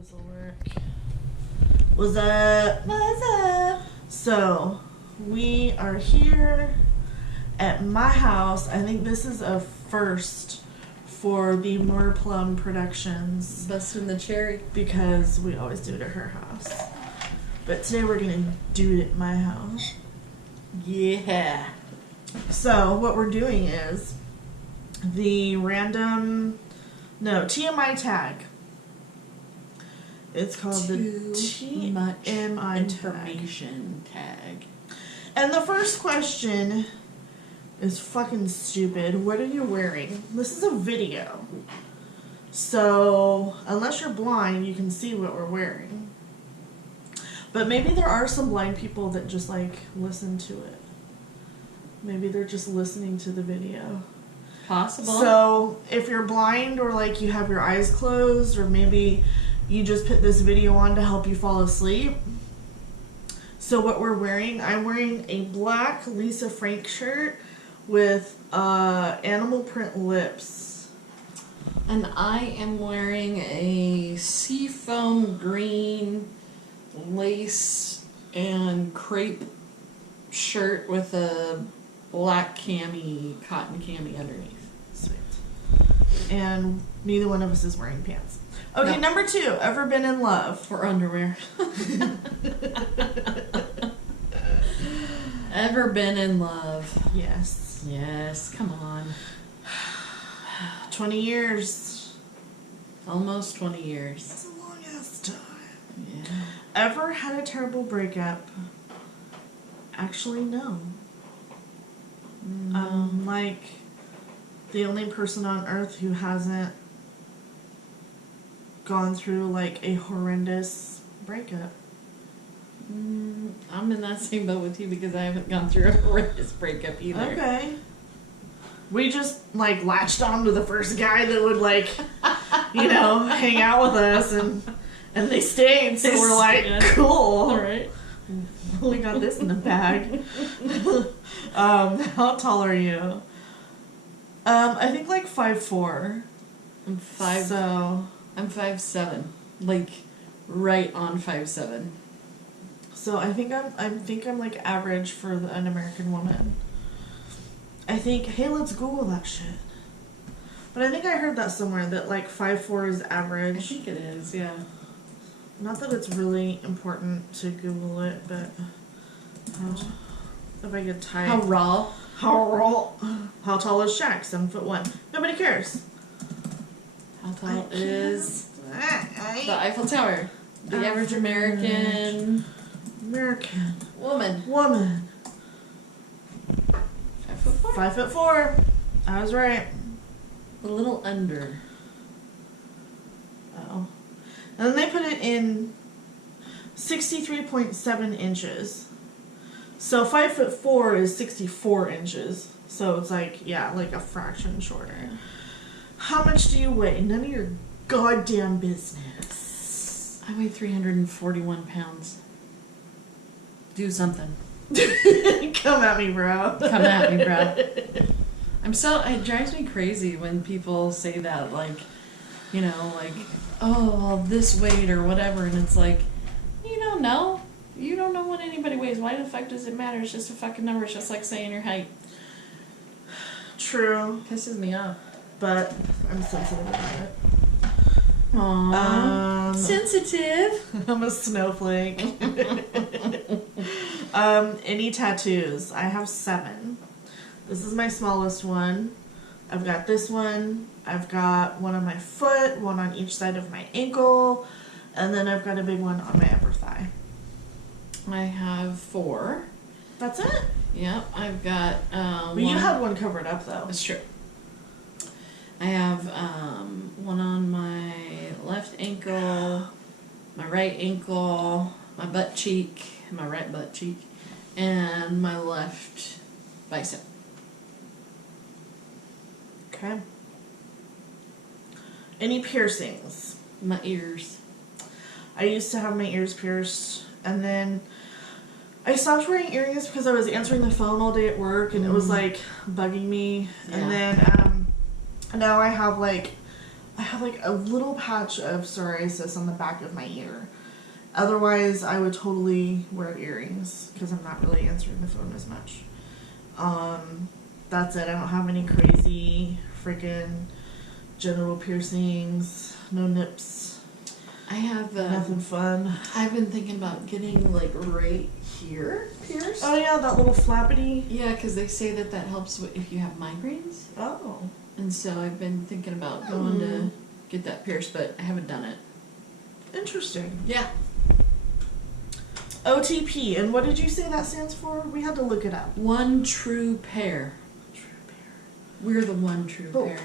this'll work. What's up? What's up? So, we are here at my house. I think this is a first for the Merplum Productions. Busting the cherry. Because we always do it at her house. But today we're going to do it at my house. Yeah. So, what we're doing is the TMI Tag. It's called the TMI information tag. And the first question is fucking stupid. What are you wearing? This is a video. So, unless you're blind, you can see what we're wearing. But maybe there are some blind people that just like listen to it. Maybe they're just listening to the video. Possible. So, if you're blind or like you have your eyes closed or maybe you just put this video on to help you fall asleep. So what we're wearing, I'm wearing a black Lisa Frank shirt with animal print lips. And I am wearing a seafoam green lace and crepe shirt with a black cotton cami underneath. Sweet. And neither one of us is wearing pants. Okay, No. Number 2, ever been in love? Or underwear. Ever been in love? Yes. Yes, come on. 20 years. Almost 20 years. That's a long ass time. Yeah. Ever had a terrible breakup? Actually, no. Like, the only person on earth who hasn't gone through, like, a horrendous breakup. I'm in that same boat with you because I haven't gone through a horrendous breakup either. Okay. We just, like, latched on to the first guy that would, like, you know, hang out with us, and they stayed, so we're like, cool. All right. We got this in the bag. How tall are you? I think like 5'4". I'm 5. So I'm 5'7", like right on 5'7". So I think I'm like average for an American woman. I think, hey, let's Google that shit. But I think I heard that somewhere that like 5'4" is average. I think it is, yeah. Not that it's really important to Google it, but if I could type. How raw? How tall is Shaq? 7'1". Nobody cares. How tall is the Eiffel Tower? The average American woman. 5'4". 5'4". I was right. A little under. Oh. And then they put it in 63.7 inches. So 5'4" is 64 inches. So it's like, yeah, like a fraction shorter. How much do you weigh? None of your goddamn business. I weigh 341 pounds. Do something. Come at me, bro. Come at me, bro. It drives me crazy when people say that, like, you know, like, oh, well, this weight or whatever, and it's like, you don't know. You don't know what anybody weighs. Why the fuck does it matter? It's just a fucking number. It's just like saying your height. True. Pisses me off. But I'm sensitive about it. Aww. Sensitive. I'm a snowflake. Any tattoos? I have 7. This is my smallest one. I've got this one. I've got one on my foot, one on each side of my ankle, and then I've got a big one on my upper thigh. I have 4. That's it? Yep, I've got But you had one covered up, though. That's true. I have one on my left ankle, my right ankle, my butt cheek, my right butt cheek, and my left bicep. Okay. Any piercings? My ears. I used to have my ears pierced, and then I stopped wearing earrings because I was answering the phone all day at work, and it was like bugging me. Yeah. And then now I have like I have like a little patch of psoriasis on the back of my ear. Otherwise, I would totally wear earrings because I'm not really answering the phone as much. That's it. I don't have any crazy freaking genital piercings, no nips. I have Nothing fun. I've been thinking about getting like right here pierced. Oh yeah, that little flappity. Yeah, because they say that helps if you have migraines. Oh. And so I've been thinking about going to get that pierced, but I haven't done it. Interesting. Yeah. OTP, and what did you say that stands for? We had to look it up. One true pair. True pair. We're the one true pair.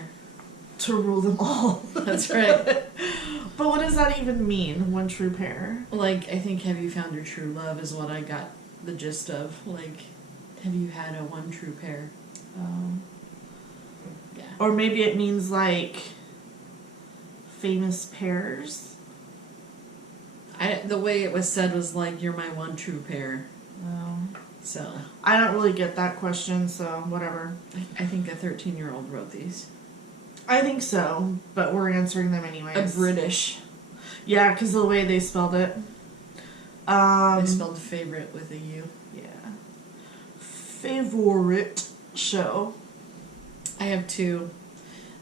To rule them all. That's right. But what does that even mean, one true pair? Like, I think have you found your true love is what I got the gist of. Like, have you had a one true pair? Yeah. Or maybe it means like famous pairs. The way it was said was like, you're my one true pair. Oh. So. I don't really get that question, so whatever. I think a 13-year-old wrote these. I think so, but we're answering them anyways. A British. Yeah, because of the way they spelled it. They spelled favorite with a U. Yeah. Favorite show. I have two.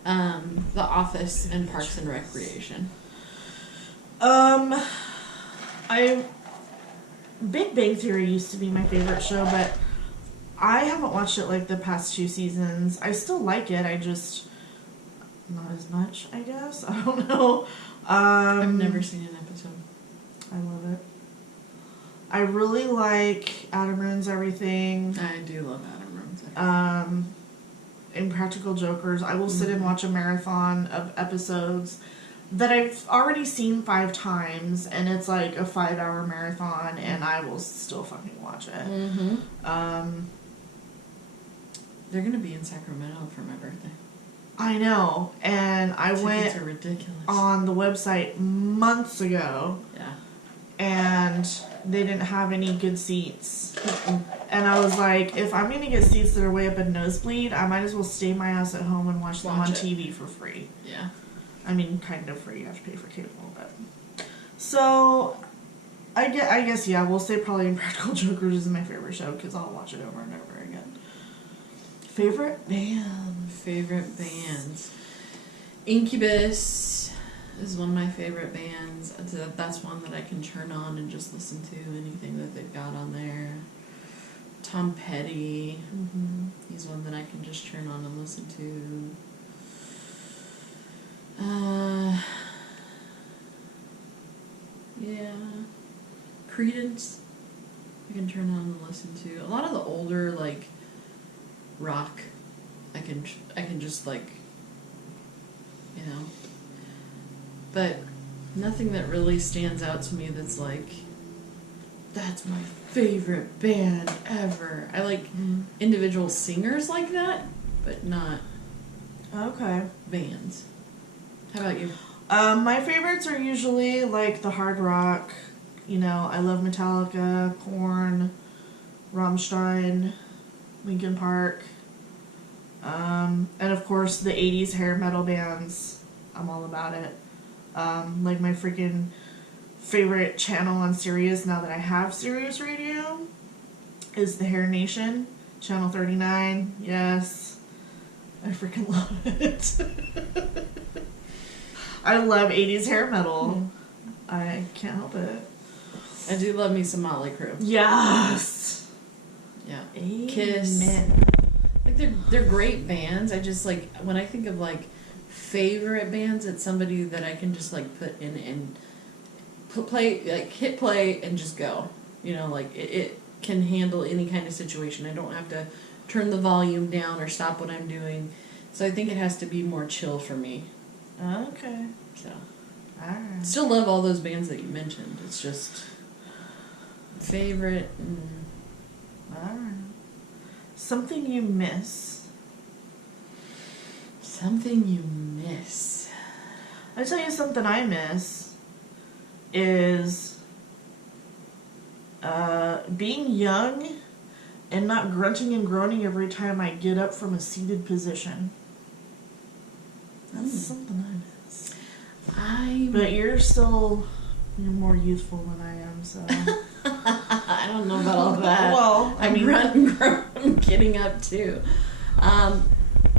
The Office and Parks and Recreation. Big Bang Theory used to be my favorite show, but I haven't watched it like the past 2 seasons. I still like it, I just not as much, I guess. I don't know. I've never seen an episode. I love it. I really like Adam Ruins Everything. I do love Adam Ruins Everything. Impractical Jokers. I will sit and watch a marathon of episodes that I've already seen 5 times, and it's like a 5-hour marathon, and I will still fucking watch it. Mm-hmm. They're gonna be in Sacramento for my birthday. I know, and I Tickets are ridiculous. on the website months ago. Yeah. And they didn't have any good seats. And I was like, if I'm gonna get seats that are way up in nosebleed, I might as well stay my ass at home and watch them on TV for free. Yeah. I mean, kind of free. You have to pay for cable, but so I guess yeah. We'll say probably Impractical Jokers is my favorite show because I'll watch it over and over again. Favorite band. Favorite bands. Incubus is one of my favorite bands. That's one that I can turn on and just listen to anything that they've got on there. Tom Petty. Mm-hmm. He's one that I can just turn on and listen to. Yeah. Creedence. I can turn on and listen to. A lot of the older, like, rock. I can just, like, you know. But nothing that really stands out to me that's like, that's my favorite band ever. I like individual singers like that, but not bands. How about you? My favorites are usually like the hard rock. You know, I love Metallica, Korn, Rammstein, Linkin Park, and of course the 80s hair metal bands. I'm all about it. Like my freaking favorite channel on Sirius now that I have Sirius Radio is the Hair Nation, channel 39. Yes, I freaking love it. I love 80s hair metal. I can't help it. I do love me some Motley Crue. Yes. Yeah. Amen. Kiss. Like they're great bands. I just like when I think of like favorite bands, it's somebody that I can just like put in and hit play and just go. You know, like it can handle any kind of situation. I don't have to turn the volume down or stop what I'm doing. So I think it has to be more chill for me. Okay. So. Alright. Still love all those bands that you mentioned. It's just favorite. Alright. Something you miss. Something you miss. I tell you something I miss is being young and not grunting and groaning every time I get up from a seated position. That's something I miss. But you're more youthful than I am, so. I don't know about all that. Well, I'm grown getting up too.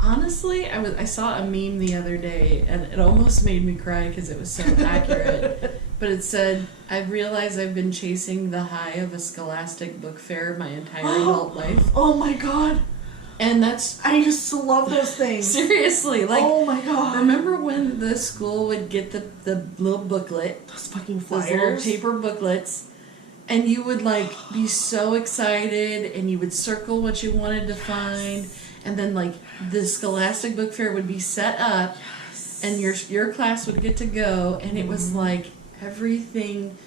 Honestly, I saw a meme the other day, and it almost made me cry because it was so accurate. But it said, "I've realized I've been chasing the high of a Scholastic book fair my entire adult life." Oh my god. And that's... I used to love those things. Seriously, like... Oh my god. Remember when the school would get the little booklet? Those fucking flyers. Those little paper booklets. And you would, like, be so excited, and you would circle what you wanted to find. And then, like, the Scholastic Book Fair would be set up, and your class would get to go, and it was like everything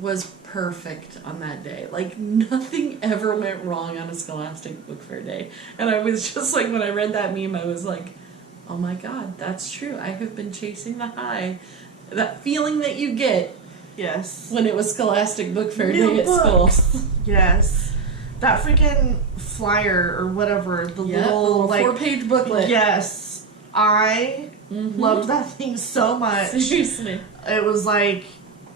was perfect on that day. Like, nothing ever went wrong on a Scholastic Book Fair day. And I was just like, when I read that meme, I was like, oh my god, that's true. I have been chasing the high. That feeling that you get when it was Scholastic Book Fair day at school. Yes. That freaking flyer or whatever, the little like 4-page booklet. Yes. I loved that thing so much. Seriously. It was like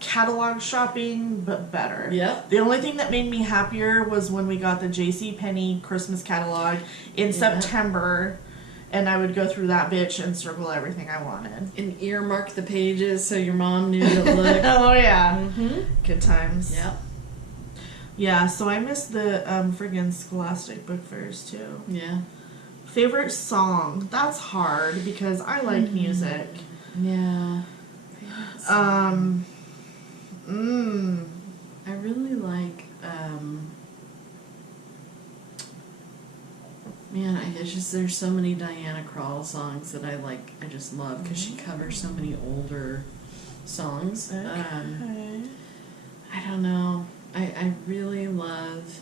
catalog shopping, but better. Yep. The only thing that made me happier was when we got the JCPenney Christmas catalog in September, and I would go through that bitch and circle everything I wanted. And earmark the pages so your mom knew to look. Oh, yeah. Good times. Yep. Yeah, so I miss the friggin' Scholastic Book Fairs, too. Yeah. Favorite song? That's hard, because I like music. Yeah. I really like, man, there's so many Diana Krall songs that I just love, because she covers so many older songs. Okay. I don't know. I really love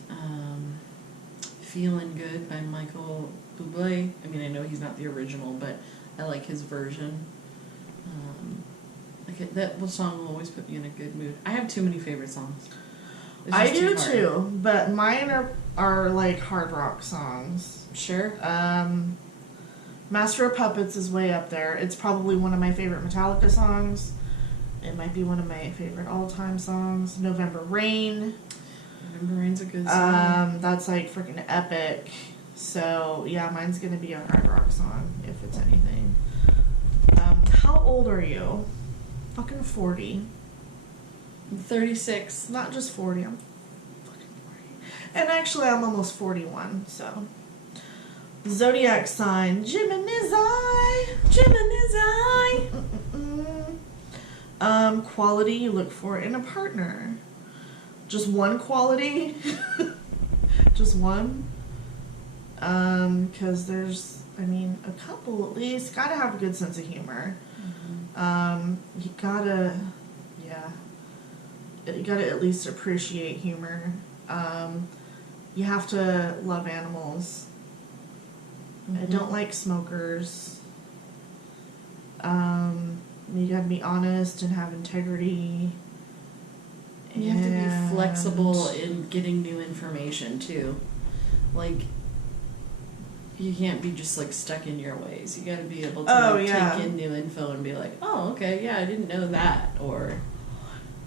Feeling Good by Michael Bublé. I mean, I know he's not the original, but I like his version. That song will always put me in a good mood. I have too many favorite songs. I do too, but mine are like hard rock songs. Sure. Master of Puppets is way up there. It's probably one of my favorite Metallica songs. It might be one of my favorite all-time songs. November Rain. November Rain's a good song. That's like freaking epic. So yeah, mine's gonna be a hard rock song if it's anything. How old are you? Fucking 40. I'm 36. Not just 40. I'm fucking 40. And actually, I'm almost 41. So Zodiac sign. Gemini's eye. Gemini's eye. Quality you look for in a partner. Just one quality? Just one? Because there's, a couple at least. Gotta have a good sense of humor. You gotta at least appreciate humor. You have to love animals. I don't like smokers. You gotta be honest and have integrity. You have to be flexible in getting new information too. Like, you can't be just like stuck in your ways. You gotta be able to take in new info and be like, oh, okay, yeah, I didn't know that. Or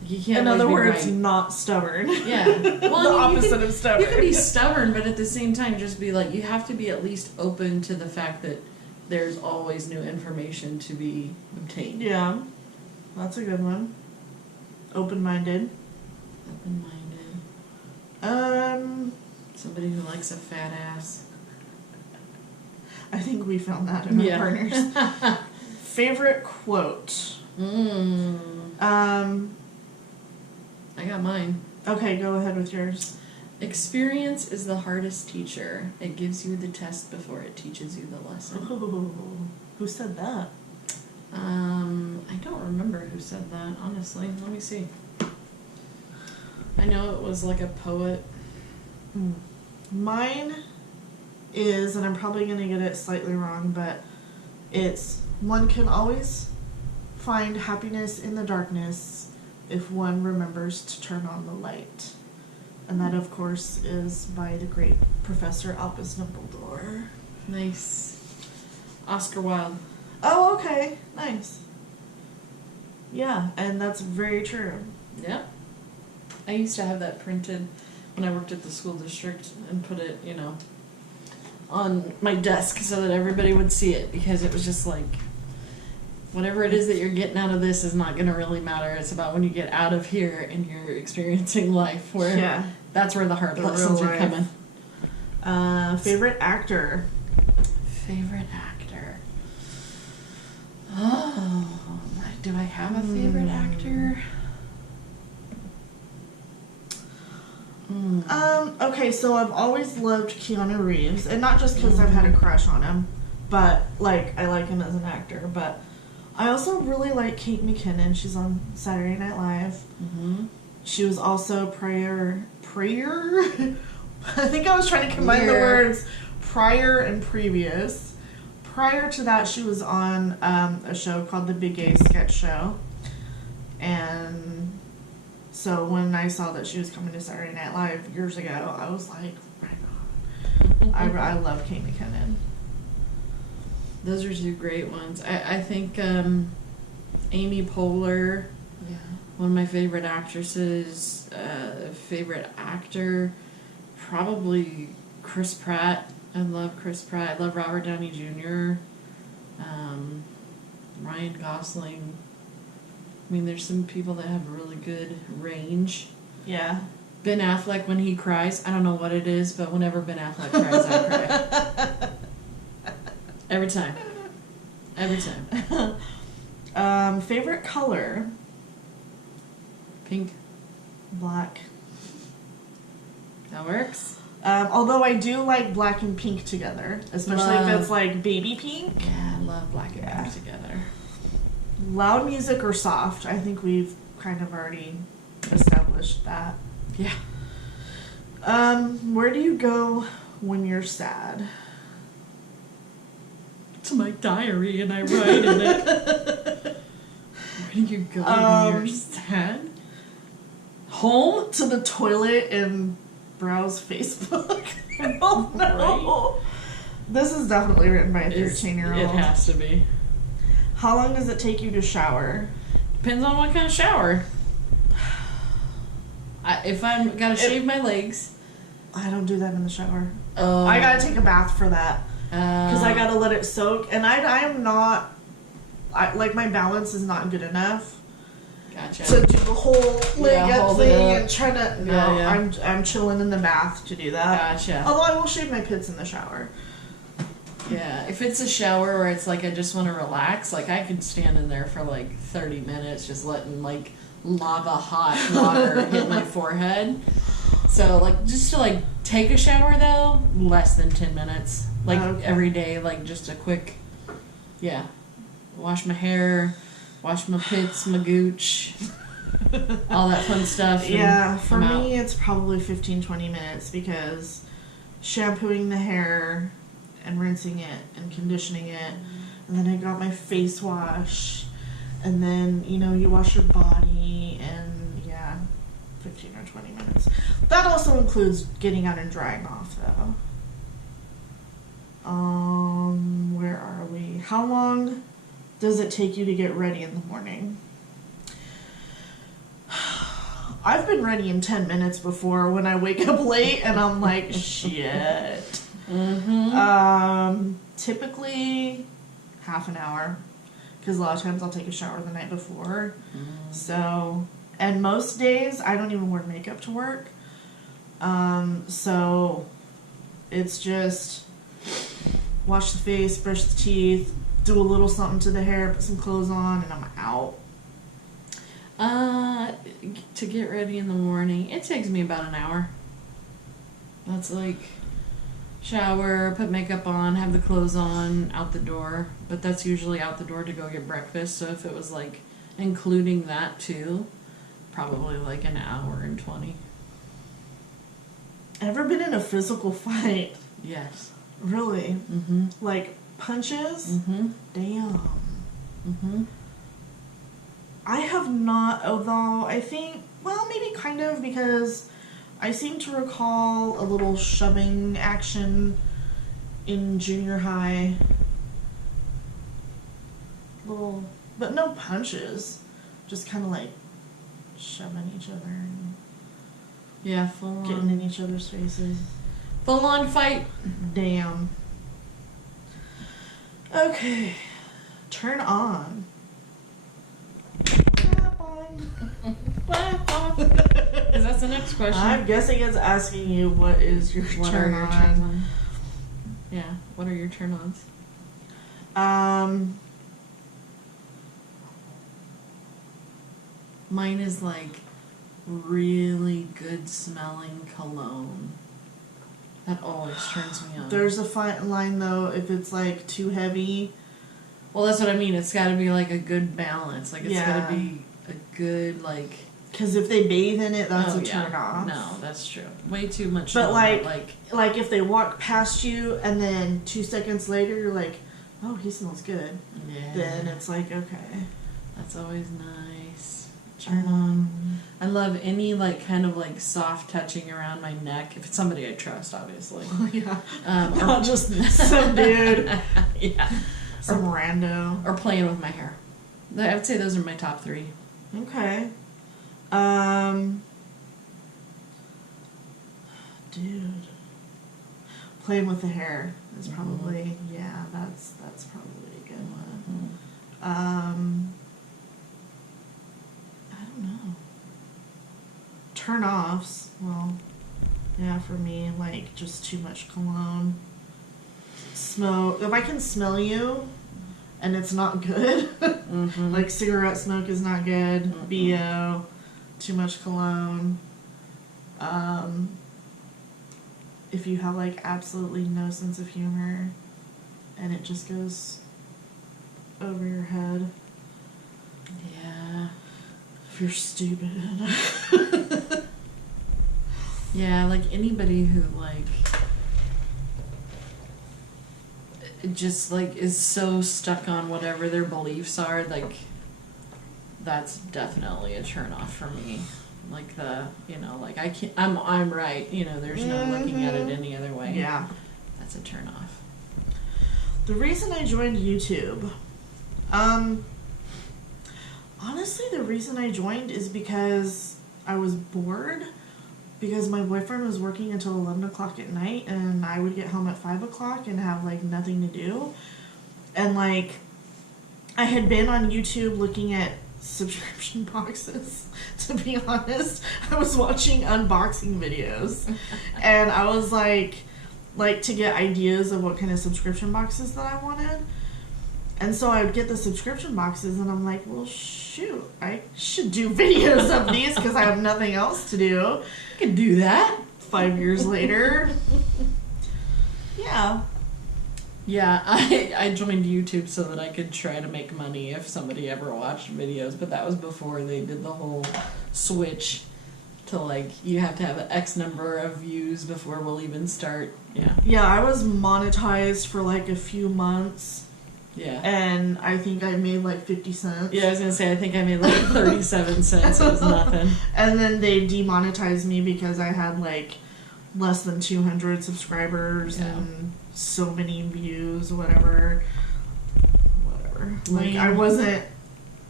you can't. In other words, not stubborn. Yeah. Well, the opposite of stubborn. You can be stubborn, but at the same time, just be like, you have to be at least open to the fact that there's always new information to be obtained. Yeah, that's a good one. Open-minded. Open-minded. Somebody who likes a fat ass. I think we found that in our partners. Favorite quote. I got mine. Okay, go ahead with yours. Experience is the hardest teacher. It gives you the test before it teaches you the lesson. Ooh, who said that? I don't remember who said that, honestly. Let me see. I know it was like a poet. Mine is, and I'm probably going to get it slightly wrong, but it's, one can always find happiness in the darkness if one remembers to turn on the light. And that, of course, is by the great Professor Albus Dumbledore. Nice. Oscar Wilde. Oh, okay. Nice. Yeah, and that's very true. Yeah. I used to have that printed when I worked at the school district and put it, you know, on my desk so that everybody would see it, because it was just like, whatever it is that you're getting out of this is not going to really matter. It's about when you get out of here and you're experiencing life, where that's where the hard lessons are coming. Favorite actor? Favorite actor? Oh, do I have a favorite actor? Okay, so I've always loved Keanu Reeves, and not just because I've had a crush on him, but, like, I like him as an actor, but I also really like Kate McKinnon. She's on Saturday Night Live. Mm-hmm. She was also Prayer? I think I was trying to combine the words prior and previous. Prior to that, she was on a show called The Big Gay Sketch Show. And so when I saw that she was coming to Saturday Night Live years ago, I was like, right on. I love Kate McKinnon. Those are two great ones. I think Amy Poehler, one of my favorite actresses. Favorite actor, probably Chris Pratt. I love Chris Pratt. I love Robert Downey Jr. Ryan Gosling. I mean, there's some people that have really good range. Yeah. Ben Affleck, when he cries, I don't know what it is, but whenever Ben Affleck cries, I cry. Every time. Every time. Favorite color? Pink. Black. That works. Although I do like black and pink together, especially if it's like baby pink. Yeah, I love black and pink together. Loud music or soft? I think we've kind of already established that. Yeah. Where do you go when you're sad? To my diary, and I write in it. Where do you go when you're sad? Home, to the toilet, and browse Facebook. I don't know. Right? This is definitely written by a 13-year-old. It has to be. How long does it take you to shower? Depends on what kind of shower. If I'm gotta shave my legs, I don't do that in the shower. I gotta take a bath for that. Because I gotta let it soak, and I am not, like, my balance is not good enough. Gotcha. To do the whole leg up thing and try to. I'm chilling in the bath to do that. Gotcha. Although I will shave my pits in the shower. Yeah, if it's a shower where it's like I just want to relax, like I could stand in there for like 30 minutes just letting like lava hot water hit my forehead. So like just to like take a shower though, less than 10 minutes. Like every day, like just a quick, wash my hair, wash my pits, my gooch, all that fun stuff. Yeah, for me it's probably 15-20 minutes because shampooing the hair and rinsing it and conditioning it, and then I got my face wash, and then you wash your body, and 15 or 20 minutes. That also includes getting out and drying off though. Where are we? How long does it take you to get ready in the morning? I've been ready in 10 minutes before when I wake up late and I'm like, shit. Typically half an hour, because a lot of times I'll take a shower the night before. So, and most days I don't even wear makeup to work. So it's just wash the face, brush the teeth, do a little something to the hair, put some clothes on, and I'm out. To get ready in the morning, it takes me about an hour. That's like shower, put makeup on, have the clothes on, out the door. But that's usually out the door to go get breakfast. So if it was like including that too, probably like an hour and 20. Ever been in a physical fight? Yes. Really? Like punches? Damn. I have not, although I think, well, maybe kind of, because I seem to recall a little shoving action in junior high. But no punches. just kind of like shoving each other and Yeah, full getting on. in each other's faces. Full on fight. Damn. Okay. Turn on. Clap on. Clap on. Is that the next question? I'm guessing it's asking you what is your What turn are your on. turn on? Yeah, what are your turn ons? Mine is like really good smelling cologne. That always turns me on. There's a fine line though if it's like too heavy. Well, that's what I mean. It's got to be like a good balance. Like it's Yeah. got to be a good like. Because if they bathe in it, that's Oh, a yeah. turn off. No, that's true. Way too much. But like like if they walk past you and then 2 seconds later you're like, oh, he smells good. yeah, Then it's like, okay. that's always nice. Turn on. I love any like kind of like soft touching around my neck if it's somebody I trust, obviously. Yeah. Or, Not just some dude. yeah, Some rando. or playing with my hair. I would say those are my top 3. Okay. Dude. Playing with the hair is probably, yeah, that's probably a good one. I don't know. Turn offs, well, yeah, for me, like, just too much cologne. Smoke, if I can smell you and it's not good, like cigarette smoke is not good, BO, too much cologne. If you have like absolutely no sense of humor and it just goes over your head. Yeah. If you're stupid. Yeah, like anybody who like just like is so stuck on whatever their beliefs are, like that's definitely a turn off for me. Like the, you know, like I can't, I'm right, you know, there's no looking at it any other way. Yeah. That's a turn off. The reason I joined YouTube, honestly, the reason I joined is because I was bored. Because my boyfriend was working until 11 o'clock at night, and I would get home at 5 o'clock and have, like, nothing to do. And, like, I had been on YouTube looking at subscription boxes, to be honest. I was watching unboxing videos. And I was, like, to get ideas of what kind of subscription boxes that I wanted. And so I would get the subscription boxes, and I'm like, well, shoot, I should do videos of these because I have nothing else to do. I could do that. 5 years later. Yeah. Yeah, I joined YouTube so that I could try to make money if somebody ever watched videos, but that was before they did the whole switch to like, you have to have an X number of views before we'll even start. Yeah. Yeah, I was monetized for like a few months. Yeah. And I think I made like 50 cents. Yeah, I was gonna say, I think I made like 37 cents. It was nothing. And then they demonetized me because I had like less than 200 subscribers and so many views, whatever. Like, I wasn't,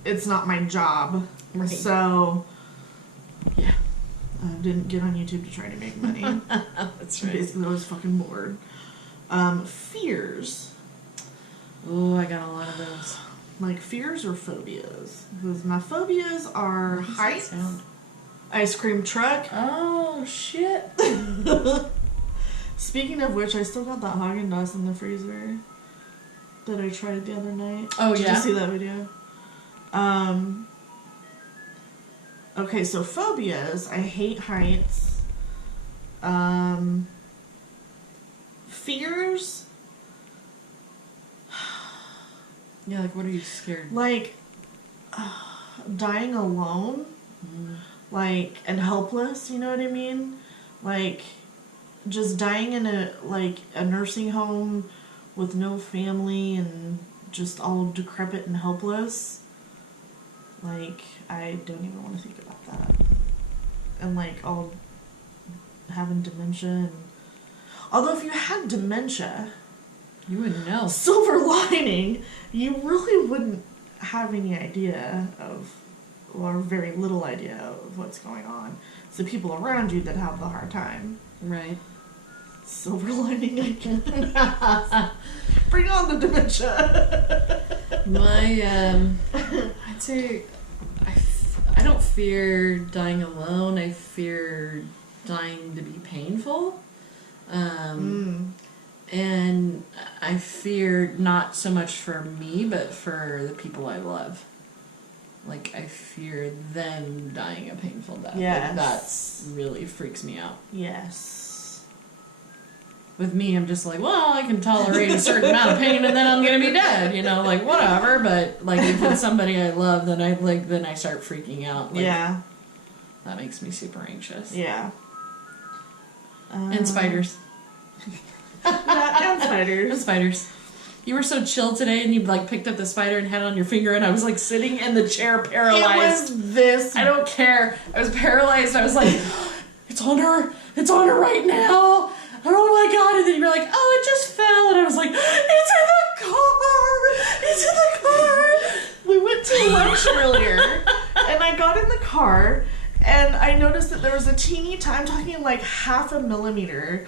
it's not my job. Right. So, Yeah. I didn't get on YouTube to try to make money. That's right. Basically, I was fucking bored. Fears. Oh, I got a lot of those. Like fears or phobias? Because my phobias are What does that heights, sound? ice cream truck. Oh, shit. Speaking of which, I still got that Haagen-Dazs in the freezer that I tried the other night. Oh, Did yeah? you see that video? Okay, so phobias. I hate heights. Fears. Yeah, like what are you scared? Like, dying alone. Like, and helpless, you know what I mean? Like, just dying in a nursing home with no family and just all decrepit and helpless. Like, I don't even want to think about that. And like, all having dementia and... Although if you had dementia... You wouldn't know. Silver lining, you really wouldn't have any idea of or very little idea of what's going on. It's the people around you that have the hard time. Right. Silver lining, I guess. Bring on the dementia. I'd say I don't fear dying alone. I fear dying to be painful. And I fear not so much for me, but for the people I love. Like, I fear them dying a painful death. Yes. Like, that's really freaks me out. Yes. With me, I'm just like, well, I can tolerate a certain amount of pain and then I'm gonna be dead, you know, like, whatever. But, like, if it's somebody I love, then I start freaking out. Like, Yeah. That makes me super anxious. Yeah. And spiders. And spiders. And spiders. You were so chill today, and you like picked up the spider and had it on your finger, and I was like sitting in the chair paralyzed. It was this. I don't care. I was paralyzed. I was like, it's on her. It's on her right now. And oh my god! And then you were like, oh, it just fell, and I was like, it's in the car. It's in the car. We went to lunch earlier, and I got in the car, and I noticed that there was a teeny I'm talking like 0.5 millimeter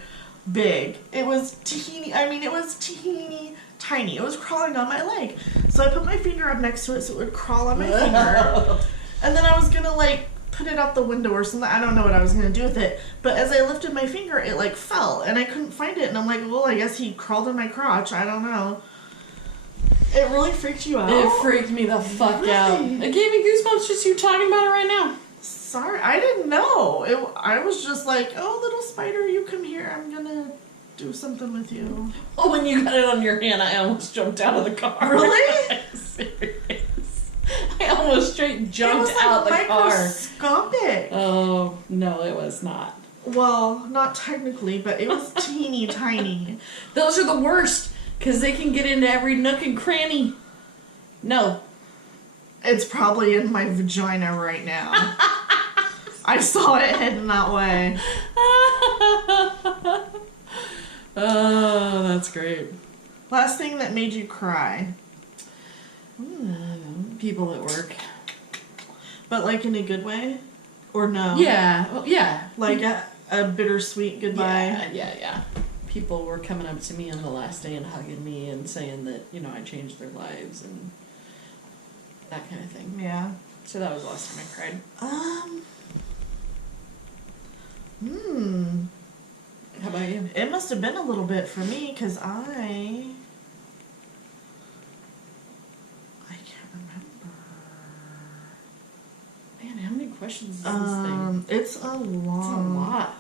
big. It was teeny. I mean, it was teeny tiny. It was crawling on my leg. So I put my finger up next to it so it would crawl on my finger. And then I was gonna like put it out the window or something. I don't know what I was gonna do with it. But as I lifted my finger, it like fell and I couldn't find it. And I'm like, well, I guess he crawled in my crotch. I don't know. It really freaked you out? It freaked me the fuck out. It gave me goosebumps just you talking about it right now. Sorry, I didn't know. I was just like, oh, little spider, you come here. I'm gonna do something with you. Oh, when you got it on your hand, I almost jumped out of the car. Really? I'm serious. I almost straight jumped out the car. Microscopic. Oh, no, it was not. Well, not technically, but it was teeny tiny. Those are the worst, because they can get into every nook and cranny. No. It's probably in my vagina right now. I saw it heading that way. Oh, that's great. Last thing that made you cry. People at work. But like in a good way? Or no? Yeah, well, yeah. Like a bittersweet goodbye? Yeah. People were coming up to me on the last day and hugging me and saying that, you know, I changed their lives and that kind of thing. Yeah. So that was the last time I cried. How about you? It must have been a little bit for me because I can't remember. Man, how many questions is this thing? It's a lot.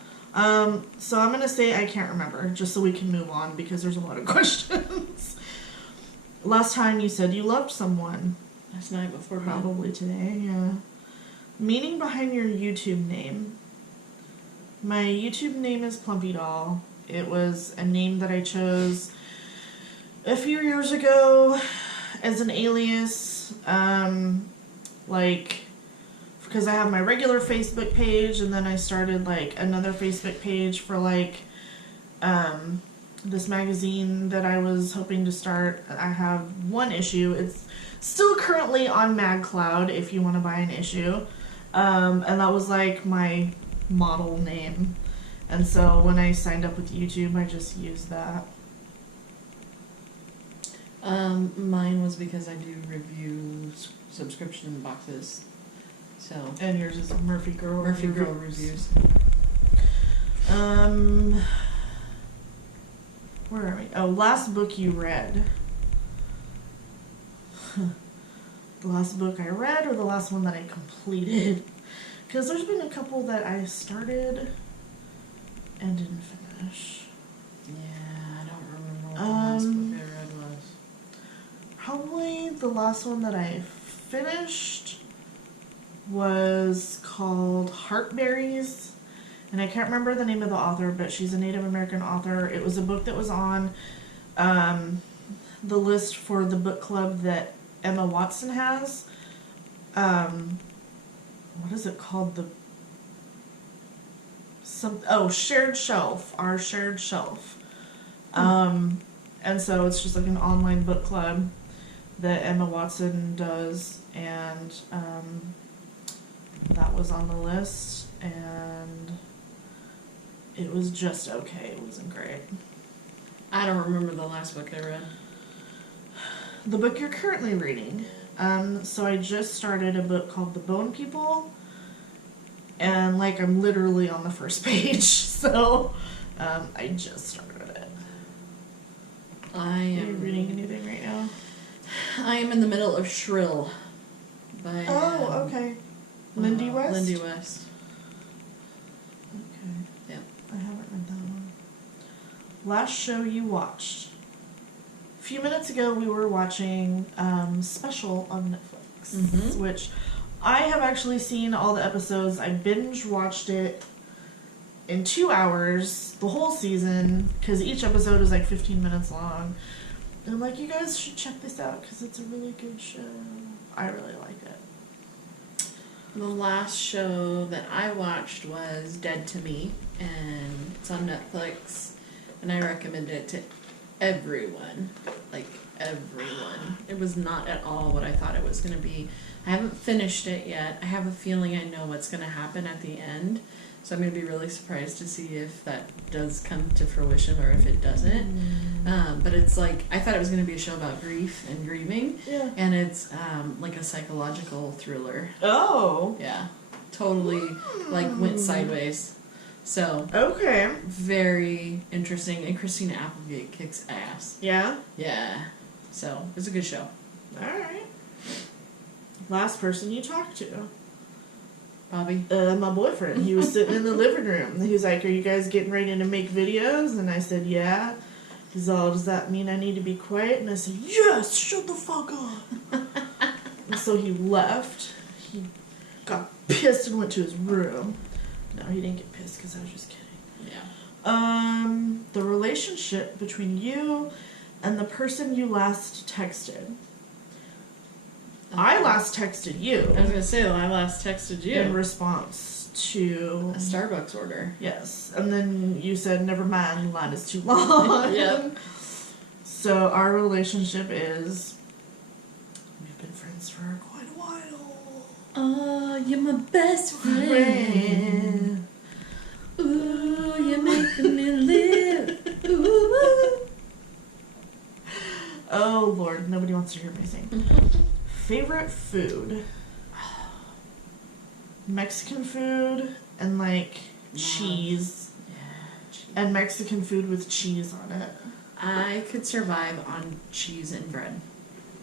So I'm gonna say I can't remember, just so we can move on because there's a lot of questions. Last time you said you loved someone. Last night before bed. Probably today, yeah. Meaning behind your YouTube name. My YouTube name is Plumpy Doll. It was a name that I chose a few years ago as an alias, like, because I have my regular Facebook page, and then I started, like, another Facebook page for, like, this magazine that I was hoping to start. I have one issue. It's still currently on MagCloud if you want to buy an issue. And that was, like, my model name. And so when I signed up with YouTube, I just used that. Mine was because I do review subscription boxes. So. And yours is Merfygirl Reviews. Where are we? Oh, last book you read. The last book I read or the last one that I completed? Because there's been a couple that I started and didn't finish. Yeah, I don't remember what the last book I read was. Probably the last one that I finished was called Heartberries. And I can't remember the name of the author, but she's a Native American author. It was a book that was on the list for the book club that Emma Watson has. What is it called? Shared Shelf. Our Shared Shelf. And so it's just like an online book club that Emma Watson does, and that was on the list, and it was just okay. It wasn't great. I don't remember the last book I read. The book you're currently reading. So I just started a book called The Bone People, and like I'm literally on the first page, so I just started it. Are you reading anything right now? I am in the middle of Shrill by okay. Lindy West? Lindy West. Okay. Yep. I haven't read that one. Last show you watched. A few minutes ago we were watching Special on Netflix, which I have actually seen all the episodes. I binge watched it in 2 hours, the whole season, because each episode is like 15 minutes long. And I'm like, you guys should check this out because it's a really good show. I really like it. The last show that I watched was Dead to Me, and it's on Netflix, and I recommend it to everyone. Like, everyone. It was not at all what I thought it was going to be. I haven't finished it yet. I have a feeling I know what's going to happen at the end, so I'm going to be really surprised to see if that does come to fruition or if it doesn't. But it's like, I thought it was going to be a show about grief and grieving, and it's like a psychological thriller. Oh. Yeah. Totally, like, went sideways. So, okay. very interesting. And Christina Applegate kicks ass. Yeah? Yeah. So, it's a good show. Alright. Last person you talked to. Bobby? My boyfriend. He was sitting in the living room. He was like, are you guys getting ready to make videos? And I said, yeah. He's all, does that mean I need to be quiet? And I said, yes, shut the fuck up. And so he left. He got pissed and went to his room. No, he didn't get pissed because I was just kidding. Yeah. The relationship between you and the person you last texted. I last texted you. I was going to say, well, I last texted you. In response to a Starbucks order. Yes. And then you said, never mind, the line is too long. Yep. So our relationship is, we've been friends for quite a while. Oh, you're my best friend. Ooh, you're making me live. Ooh. Oh, Lord, nobody wants to hear me sing. Favorite food? Mexican food and, like, cheese. Yeah, cheese. And Mexican food with cheese on it. I could survive on cheese and bread.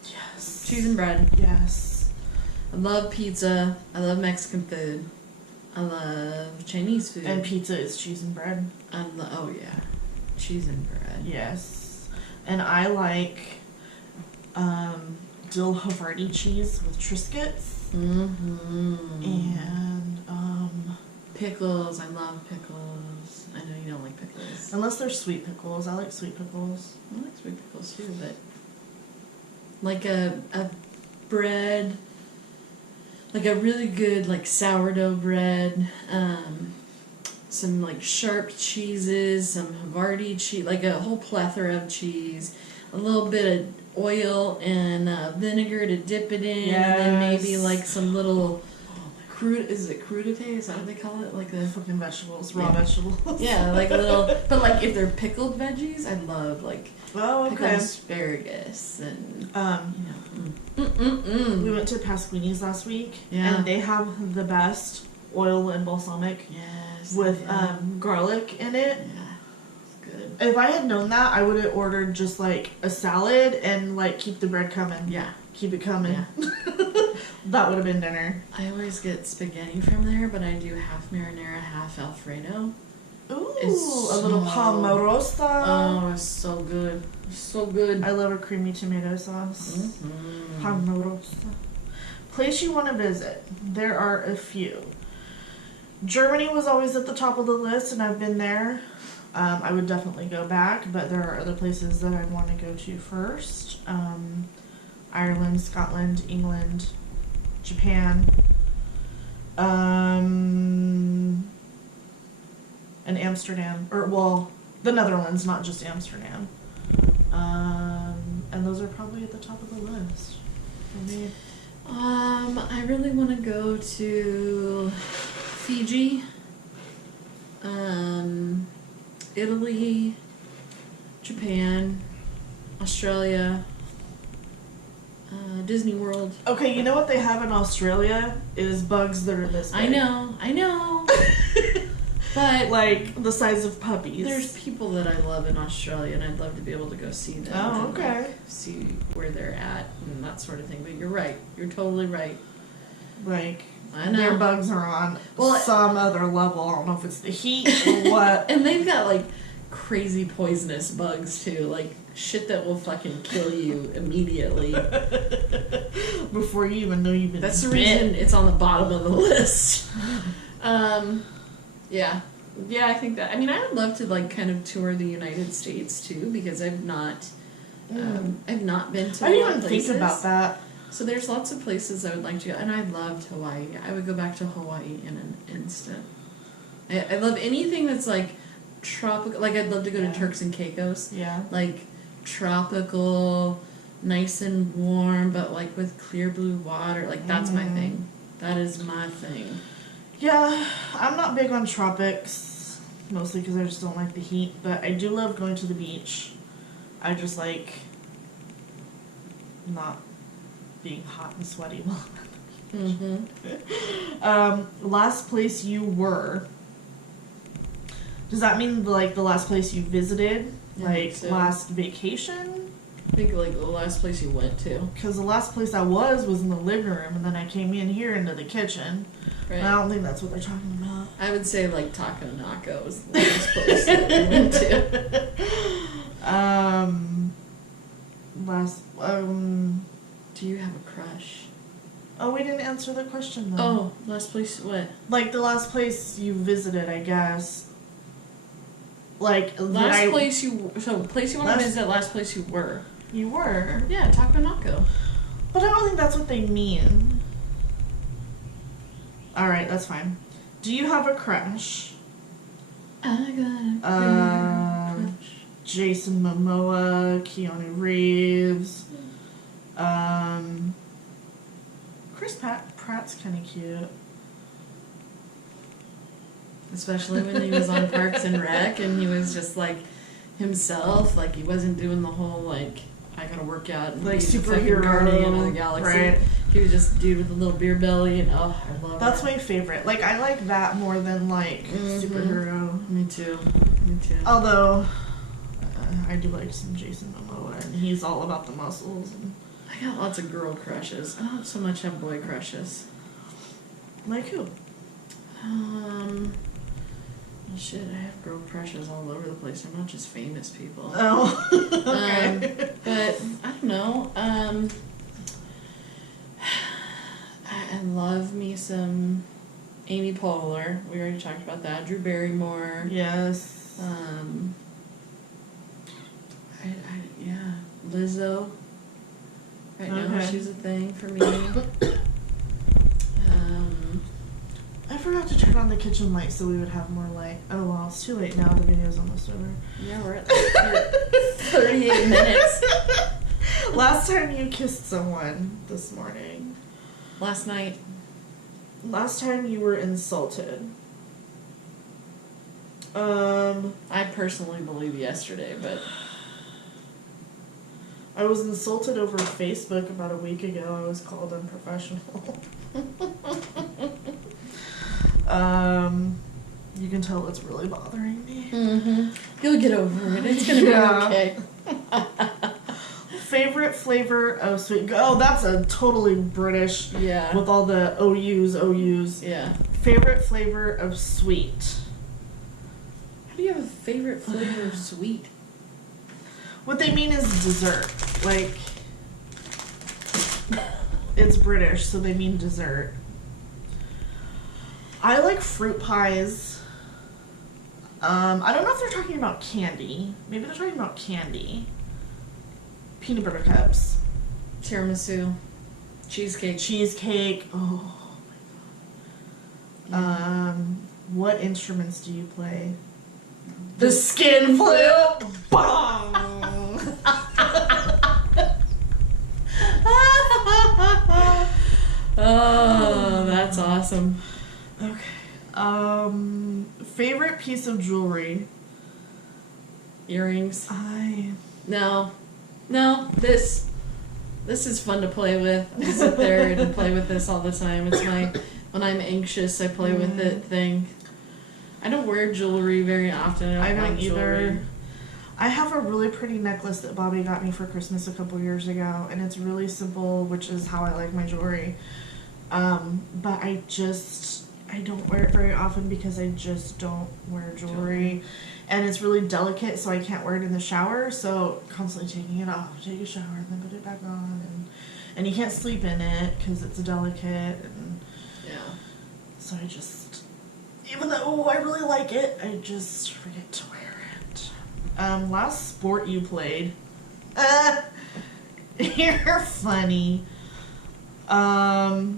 Yes. Cheese and bread. Yes. I love pizza. I love Mexican food. I love Chinese food. And pizza is cheese and bread. Oh yeah, cheese and bread. Yes. And I like dill Havarti cheese with Triscuits. Mm-hmm. And pickles. I love pickles. I know you don't like pickles. Unless they're sweet pickles. I like sweet pickles. I like sweet pickles too, but like a bread, like a really good like sourdough bread, some like sharp cheeses, some Havarti cheese, like a whole plethora of cheese, a little bit of oil and vinegar to dip it in, and then maybe like some little is it crudité? Is that what they call it? Like the fucking vegetables, raw vegetables. Yeah, like a little, but like if they're pickled veggies, I love like pickled asparagus and We went to Pasquini's last week, yeah, and they have the best oil and balsamic with garlic in it. Yeah, it's good. If I had known that, I would have ordered just like a salad and like keep the bread coming. Yeah, keep it coming. Yeah. That would have been dinner. I always get spaghetti from there, but I do half marinara, half Alfredo. Ooh, It's a little palmarosta. Oh, it's so good. It's so good. I love a creamy tomato sauce. Mm-hmm. Palmarosta. Place you want to visit. There are a few. Germany was always at the top of the list, and I've been there. I would definitely go back, but there are other places that I'd want to go to first. Ireland, Scotland, England, Japan, and Amsterdam. The Netherlands, not just Amsterdam. And those are probably at the top of the list for me. I really want to go to Fiji, Italy, Japan, Australia, Disney World. Okay, you know what they have in Australia is bugs that are this big. I know. But like the size of puppies. there's people that I love in Australia, and I'd love to be able to go see them. Oh, and, okay. like, see where they're at and that sort of thing. But you're right. You're totally right. Like, I know. their bugs are on Well, some other level. I don't know if it's the heat or what. And they've got like crazy poisonous bugs too, like shit that will fucking kill you immediately. Before you even know you've been That's the bit. reason it's on the bottom of the list. Yeah, I think that. I mean, I would love to like kind of tour the United States too, because I've not been to. I a didn't lot even of places. think about that. So there's lots of places I would like to go, and I loved Hawaii. I would go back to Hawaii in an instant. I love anything that's like tropical. Like I'd love to go to Turks and Caicos. Yeah. Like tropical, nice and warm, but like with clear blue water. Like that's my thing. That is my thing. Yeah, I'm not big on tropics, mostly because I just don't like the heat, but I do love going to the beach. I just like not being hot and sweaty while I'm at the beach. Last place you were, does that mean like the last place you visited? I Like think so. last vacation? I think like the last place you went to. Because the last place I was in the living room, and then I came in here into the kitchen. Right. And I don't think that's what they're talking about. I would say like Taco Naco was the last place that we went to. Do you have a crush? Oh, we didn't answer the question though. Oh, last place what? Like the last place you visited, I guess. Like Last place you place you want to Last- visit, last place you were. you were. Yeah, Taco Naco. But I don't think that's what they mean. Alright, that's fine. Do you have a crush? I got a crush. Jason Momoa, Keanu Reeves. Chris Pratt's kind of cute. Especially when he was on Parks and Rec and he was just like himself, like he wasn't doing the whole like I gotta work out and Like be the fucking superhero, guardian of the galaxy. right. He was just a dude with a little beer belly and I love That's that. my favorite. Like I like that more than like superhero. Me too. Although I do like some Jason Momoa, and he's all about the muscles. And I got lots of girl crushes. I don't so much have boy crushes. like who? Well, shit, I have girl crushes all over the place. I'm not just famous people. Oh, okay. But I don't know. I love me some Amy Poehler. We already talked about that. Drew Barrymore. Yes. Yeah, Lizzo. Right now, Okay. she's a thing for me. I forgot to turn on the kitchen light so we would have more light. Oh well, it's too late now. The video's almost over. Yeah, we're at 38 minutes. Last time you kissed someone this morning. Last night. Last time you were insulted. I personally believe yesterday, but I was insulted over Facebook about a week ago. I was called unprofessional. You can tell it's really bothering me. you'll get over it. It's gonna be Yeah. okay. Favorite flavor of sweet? Oh, that's a totally British. Yeah. With all the OUs. Yeah. Favorite flavor of sweet? How do you have a favorite flavor of sweet? What they mean is dessert. Like, it's British, so they mean dessert. I like fruit pies. I don't know if they're talking about candy. Maybe they're talking about candy. Peanut butter cups. Tiramisu. Cheesecake. Cheesecake. Oh my god. What instruments do you play? The skin flute. Bong. Oh, that's awesome. Okay. Favorite piece of jewelry? Earrings. No. This is fun to play with. I sit there and play with this all the time. It's my when I'm anxious, I play with it thing. I don't wear jewelry very often. I don't like either. jewelry. I have a really pretty necklace that Bobby got me for Christmas a couple years ago, and it's really simple, which is how I like my jewelry. But I don't wear it very often because I just don't wear jewelry. And it's really delicate, so I can't wear it in the shower, so constantly taking it off, take a shower, and then put it back on. And you can't sleep in it because it's delicate. And Yeah. So I just, even though I really like it, I just forget to wear it. Last sport you played. You're funny. I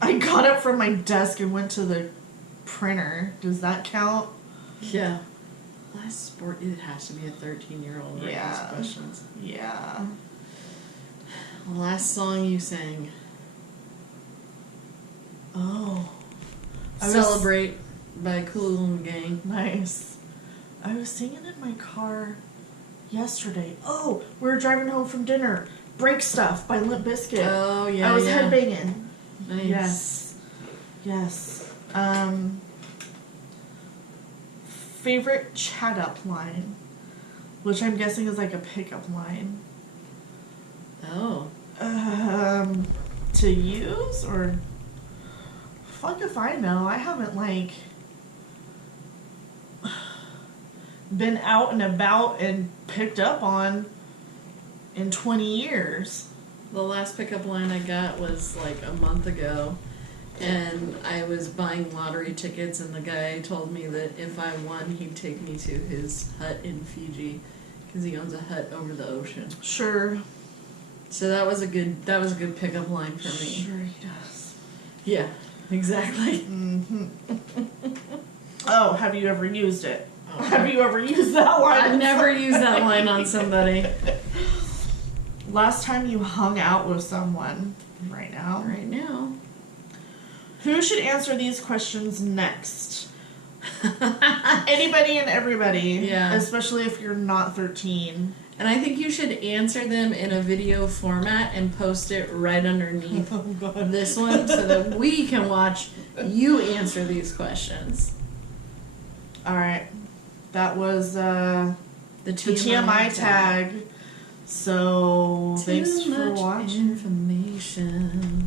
got up from my desk and went to the printer. Does that count? Yeah. Last sport, it has to be a 13-year-old writing these questions. Yeah. Last song you sang. Oh. Celebrate by Cool and Gang. Nice. I was singing in my car yesterday. Oh, we were driving home from dinner. Break Stuff by Limp Bizkit. Oh, yeah, I was headbanging. Nice. Yes. Favorite chat up line, which I'm guessing is like a pickup line. Oh. To use or fuck if I know. I haven't like been out and about and picked up on in 20 years. The last pickup line I got was like a month ago, and I was buying lottery tickets, and the guy told me that if I won, he'd take me to his hut in Fiji, because he owns a hut over the ocean. Sure. So that was a good pickup line for me. Sure he does. Yeah, exactly. Mm-hmm. Oh, have you ever used it? Oh. Have you ever used that line? I've never used that line on somebody. Last time you hung out with someone? Right now. Right now. Who should answer these questions next? Anybody and everybody. Yeah. Especially if you're not 13. And I think you should answer them in a video format and post it right underneath this one so that we can watch you answer these questions. Alright. That was the TMI tag. So, thanks for watching. Information.